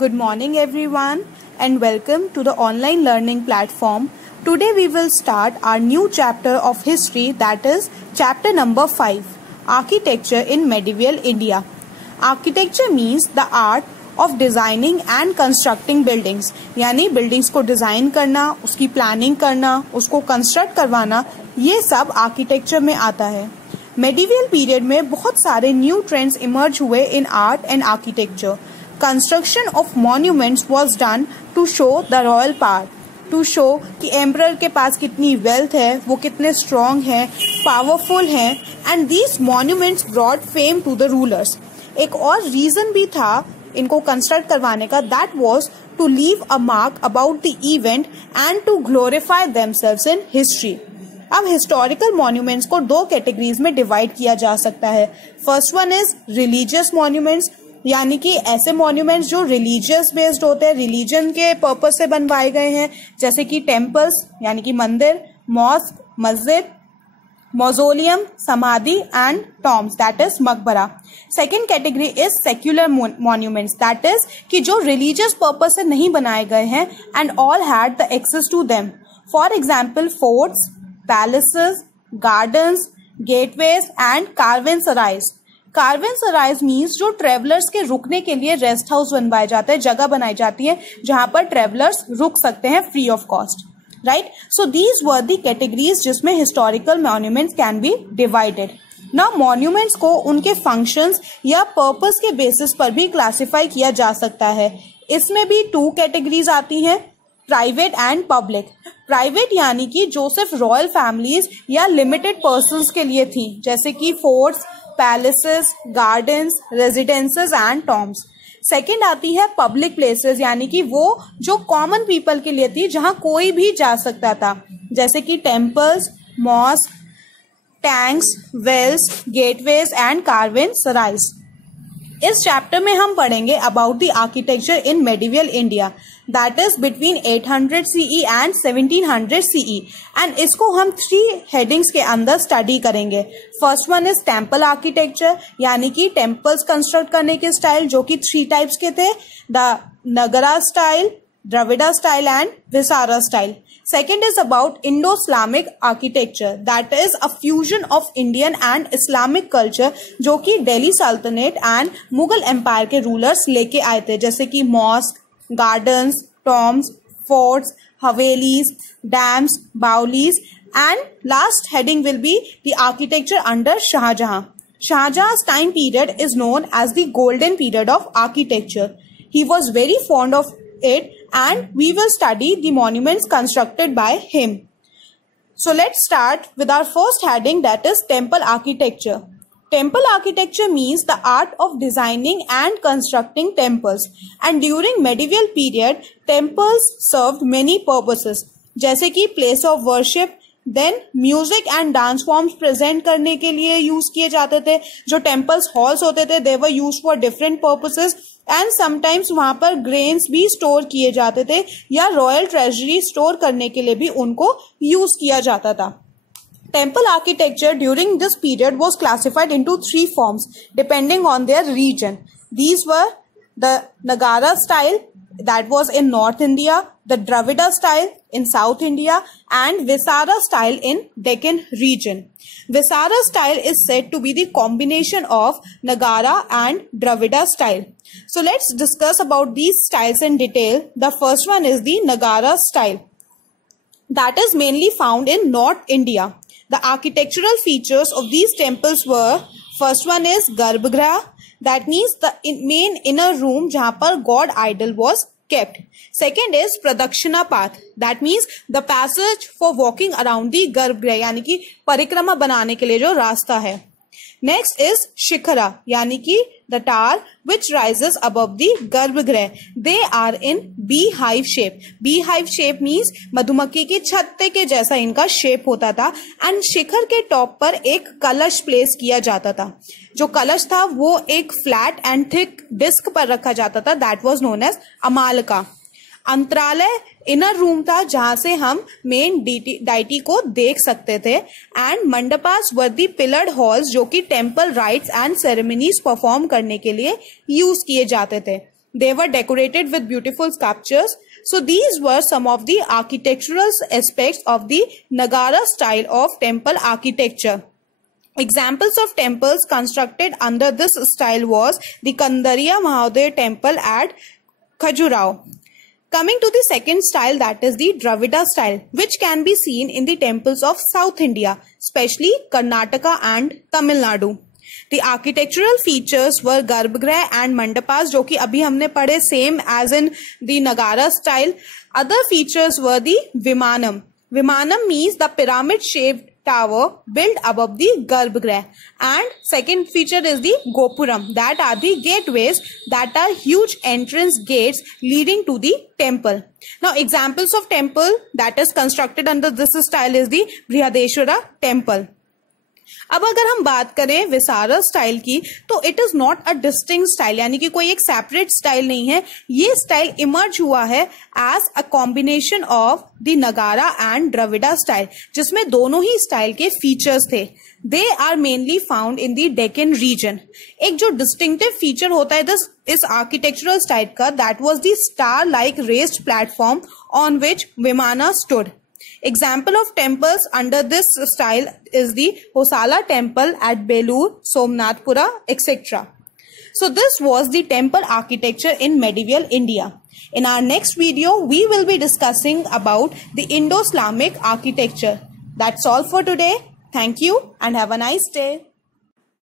Good morning everyone and welcome to the online learning platform. Today we will start our new chapter of history, that is chapter number 5, Architecture in Medieval India. Architecture means the art of designing and constructing buildings, यानी buildings को design करना, उसकी planning करना, उसको construct करवाना, ये सब architecture में आता है. मेडिवल पीरियड में बहुत सारे न्यू ट्रेंड्स इमर्ज हुए in art and architecture. Construction of monuments was done to show the royal power, to show कि एम्परर के पास कितनी वेल्थ है, वो कितने स्ट्रॉन्ग हैं, पावरफुल हैं, and these monuments brought fame to the rulers. एक और रीजन भी था इनको कंस्ट्रक्ट करवाने का, that was to leave a mark about the event and to glorify themselves in history. अब हिस्टोरिकल मॉन्यूमेंट्स को दो कैटेगरीज में डिवाइड किया जा सकता है. First one is religious monuments, यानी कि ऐसे मॉन्यूमेंट्स जो रिलीजियस बेस्ड होते हैं, रिलीजन के पर्पज से बनवाए गए हैं, जैसे कि टेम्पल्स यानी कि मंदिर, मॉस्क, मस्जिद, मौजोलियम, समाधि एंड टॉम्स, दैट इज मकबरा. Second category is secular monuments, that is कि जो रिलीजियस पर्पज से नहीं बनाए गए हैं and all had the access to them. For example forts, palaces, gardens, gateways and caravanserais. Caravanserais means जो ट्रेवलर्स के रुकने के लिए रेस्ट हाउस बनवाए जाते हैं, जगह बनाई जाती है जहां पर ट्रेवलर्स रुक सकते हैं free of cost. Right, so these were the categories जिसमें historical monuments can be divided. Now monuments को उनके फंक्शंस या पर्पस के बेसिस पर भी क्लासिफाई किया जा सकता है. इसमें भी टू कैटेगरीज आती हैं, प्राइवेट एंड पब्लिक. प्राइवेट यानी कि जो सिर्फ रॉयल फैमिलीज या लिमिटेड पर्संस के लिए थी, जैसे कि forts, palaces, gardens, residences and Tom's. Second आती है पब्लिक प्लेसेस, यानी कि वो जो कॉमन पीपल के लिए थी, जहां कोई भी जा सकता था, जैसे कि temples, mosques, tanks, wells, gateways and caravanserais. इस चैप्टर में हम पढ़ेंगे about the architecture in medieval India, that is between 800 CE and 1700 CE, and इसको हम 3 हेडिंग्स के अंदर स्टडी करेंगे. First one is temple architecture, यानी कि टेम्पल्स कंस्ट्रक्ट करने के स्टाइल, जो कि 3 टाइप्स के थे, the Nagara style, Dravida style and Vesara style. Second is about Indo-Islamic architecture, that is a fusion of Indian and Islamic culture, जो कि दिल्ली सल्तनत एंड मुगल एम्पायर के रूलर्स लेके आए थे, जैसे कि mosques, gardens, tombs, forts, havelis, dams, baolis, and last heading will be the architecture under Shahjahan. Shahjahan's time period is known as the golden period of architecture. He was very fond of it and we will study the monuments constructed by him. So let's start with our first heading, that is temple architecture. Temple architecture means the art of designing and constructing temples, and during medieval period temples served many purposes, जैसे कि place of worship, then music and dance forms present करने के लिए use किए जाते थे. जो temples halls होते थे they were use for different purposes, and sometimes वहां पर ग्रेन्स भी स्टोर किए जाते थे या रॉयल ट्रेजरी स्टोर करने के लिए भी उनको यूज किया जाता था. Temple architecture during this period was classified into 3 forms depending on their region. These were the Nagara style, that was in North India, the Dravida style in South India, and Visara style in Deccan region. Visara style is said to be the combination of Nagara and Dravida style. So let's discuss about these styles in detail. The first one is the Nagara style. That is mainly found in North India. The architectural features of these temples were, first one is Garbhagriha, that means the main inner room जहाँ पर God idol was kept. Second is Pradakshina path, that means the passage for walking around the Garbhagriha, यानी कि परिक्रमा बनाने के लिए जो रास्ता है. Next is Shikhara, यानी कि the tower which rises above the Garbhagriha. They are in beehive shape. Beehive shape means मधुमक्खी की छत्ते के जैसा इनका शेप होता था, एंड शिखर के टॉप पर एक कलश प्लेस किया जाता था. जो कलश था वो एक फ्लैट एंड थिक डिस्क पर रखा जाता था, that was known as amalaka. Antarala inner room था जहां से हम मेन डाइटी को देख सकते थे, and mandapas were the pillared halls जो कि temple rights and ceremonies perform करने के लिए यूज किए जाते थे. They were decorated with beautiful sculptures. So these were some of the architectural aspects of the Nagara style of temple architecture. Examples of temples constructed under this style was the Kandariya Mahadev temple at Khajuraho. Coming to the second style, that is the Dravida style, which can be seen in the temples of South India, especially Karnataka and Tamil Nadu. The architectural features were Garbhagriha and Mandapas, जो कि अभी हमने पढ़े same as in the Nagara style. Other features were the Vimanam. Vimanam means the pyramid-shaped tower built above the Garbhagriha. And second feature is the Gopuram. That are the gateways, that are huge entrance gates leading to the temple. Now examples of temple that is constructed under this style is the Brihadeshwara temple. अब अगर हम बात करें viscera style की, तो it is not a distinct style, यानी कि कोई एक सेपरेट स्टाइल नहीं है. ये स्टाइल इमर्ज हुआ है as a combination of the Nagara and Dravida style, जिसमें दोनों ही स्टाइल के फीचर्स थे. They are mainly found in the Deccan region. एक जो डिस्टिंक्टिव फीचर होता है इस आर्किटेक्चरल स्टाइल का, that was the star like raised platform on which vimana stood. Example of temples under this style is the Hosala temple at Belur, Somnathpura, etc. So this was the temple architecture in medieval India. In our next video, we will be discussing about the Indo-Islamic architecture. That's all for today. Thank you and have a nice day.